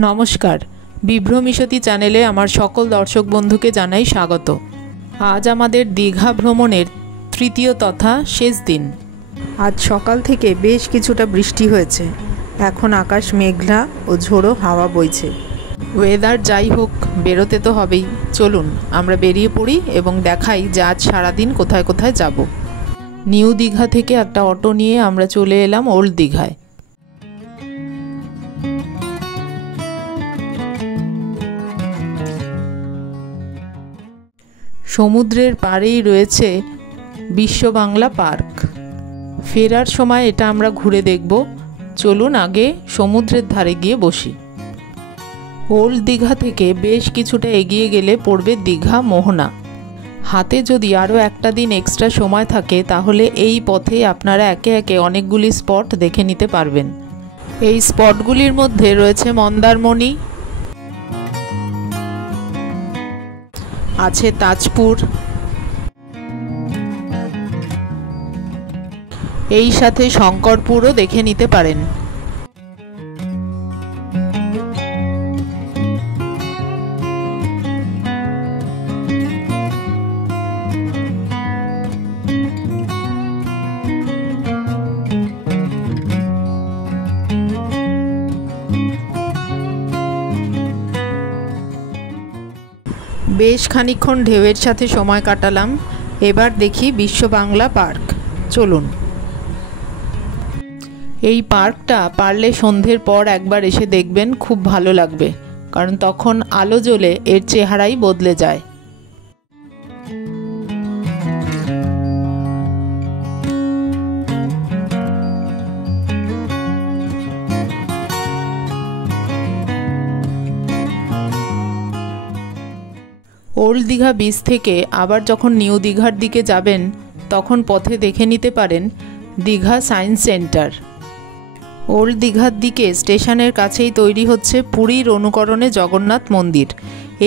নমস্কার, বিভ্রমিশতি চ্যানেলে আমার সকল দর্শক বন্ধুকে জানাই স্বাগত। আজ আমাদের দীঘা ভ্রমণের তৃতীয় তথা শেষ দিন। আজ সকাল থেকে বেশ কিছুটা বৃষ্টি হয়েছে। এখন আকাশ মেঘলা ও ঝোড়ো হাওয়া বইছে। ওয়েদার যাই হোক, বেরোতে তো হবেই। চলুন আমরা বেরিয়ে পড়ি এবং দেখাই যে আজ সারাদিন কোথায় কোথায় যাব। নিউ দীঘা থেকে একটা অটো নিয়ে আমরা চলে এলাম ওল্ড দীঘায়। সমুদ্রের পাড়েই রয়েছে বিশ্ব বাংলা পার্ক। ফেরার সময় এটা আমরা ঘুরে দেখব। চলুন আগে সমুদ্রের ধারে গিয়ে বসি। ওল্ড দীঘা থেকে বেশ কিছুটা এগিয়ে গেলে পড়বে দীঘা মোহনা। হাতে যদি আরও একটা দিন এক্সট্রা সময় থাকে তাহলে এই পথে আপনারা একে একে অনেকগুলি স্পট দেখে নিতে পারবেন। এই স্পটগুলির মধ্যে রয়েছে মন্দারমণি, আছে তাজপুর, এই সাথে শঙ্করপুরও দেখে নিতে পারেন। বেশ খানিকক্ষণ ঢেউয়ের সাথে সময় কাটালাম। এবার দেখি বিশ্ব বাংলা পার্ক। চলুন। এই পার্কটা পারলে সন্ধ্যের পর একবার এসে দেখবেন, খুব ভালো লাগবে, কারণ তখন আলো জ্বলে এর চেহারাই বদলে যায়। ওল্ড দীঘা বিচ থেকে আবার যখন নিউ দীঘার দিকে যাবেন তখন পথে দেখে নিতে পারেন দীঘা সায়েন্স সেন্টার। ওল্ড দীঘার দিকে স্টেশনের কাছেই তৈরি হচ্ছে পুরীর অনুকরণে জগন্নাথ মন্দির।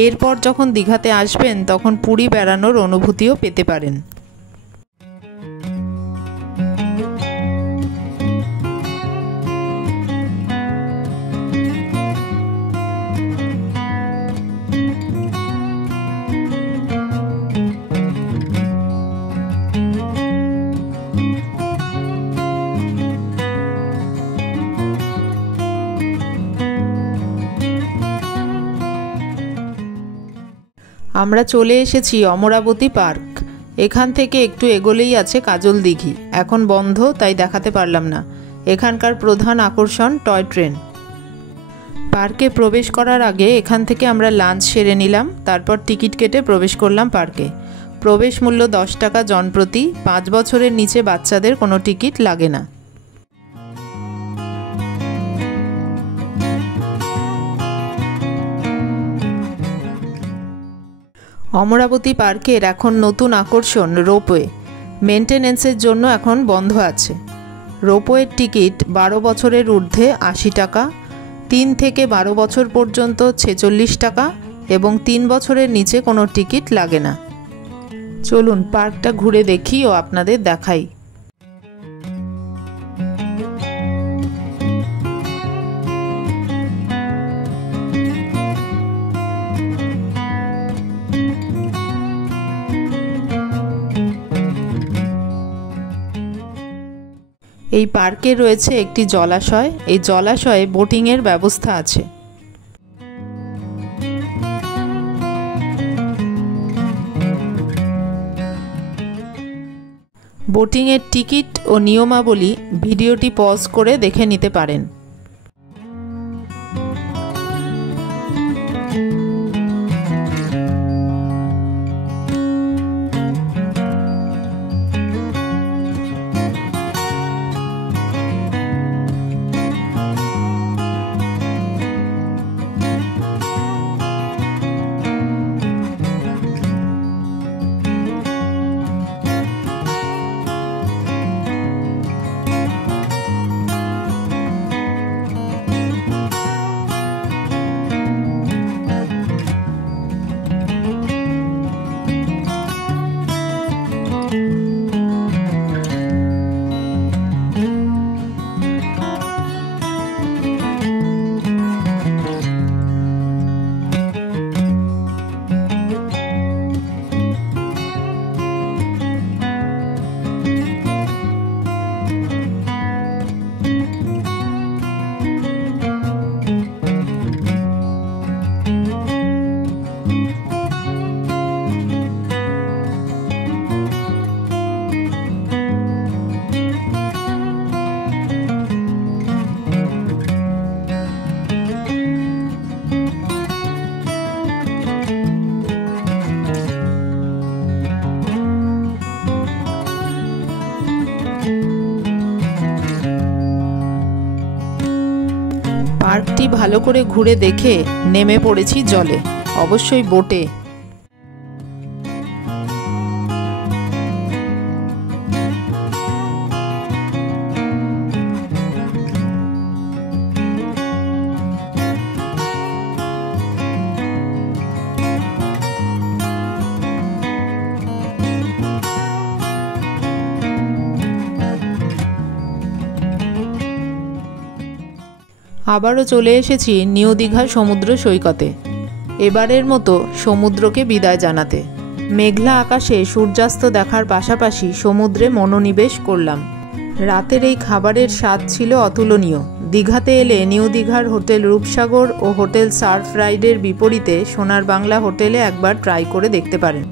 এরপর যখন দীঘাতে আসবেন তখন পুরী বেড়ানোর অনুভূতিও পেতে পারেন। আমরা চলে এসেছি অমরাবতী পার্ক। এখান থেকে একটু এগোলেই আছে কাজল দিঘি। এখন বন্ধ, তাই দেখাতে পারলাম না। এখানকার প্রধান আকর্ষণ টয় ট্রেন। পার্কে প্রবেশ করার আগে এখান থেকে আমরা লাঞ্চ সেরে নিলাম, তারপর টিকিট কেটে প্রবেশ করলাম পার্কে। প্রবেশ মূল্য 10 টাকা জনপ্রতি। 5 বছরের নিচে বাচ্চাদের কোনো টিকিট লাগে না। অমরাবতী পার্কের এখন নতুন আকর্ষণ রোপওয়ে। মেনটেন্যান্সের জন্য এখন বন্ধ আছে। রোপওয়ের টিকিট 12 বছরের ঊর্ধ্বে 80 টাকা, 3 থেকে 12 বছর পর্যন্ত 46 টাকা এবং 3 বছরের নিচে কোনো টিকিট লাগে না। চলুন পার্কটা ঘুরে দেখি ও আপনাদের দেখাই। এই পার্কে রয়েছে একটি জলাশয়। এই জলাশয়ে বোটিংয়ের ব্যবস্থা আছে। বোটিংয়ের টিকিট ও নিয়মাবলী ভিডিওটি পজ করে দেখে নিতে পারেন। ভালো করে ঘুরে দেখে নেমে পড়েছি জলে, অবশ্যই বোটে। আবারও চলে এসেছি নিউ দীঘা সমুদ্র সৈকতে, এবারের মতো সমুদ্রকে বিদায় জানাতে। মেঘলা আকাশে সূর্যাস্ত দেখার পাশাপাশি সমুদ্রে মনোনিবেশ করলাম। রাতের এই খাবারের স্বাদ ছিল অতুলনীয়। দীঘাতে এলে নিউ দীঘার হোটেল রূপসাগর ও হোটেল সার্ফ রাইডের বিপরীতে সোনার বাংলা হোটেলে একবার ট্রাই করে দেখতে পারেন।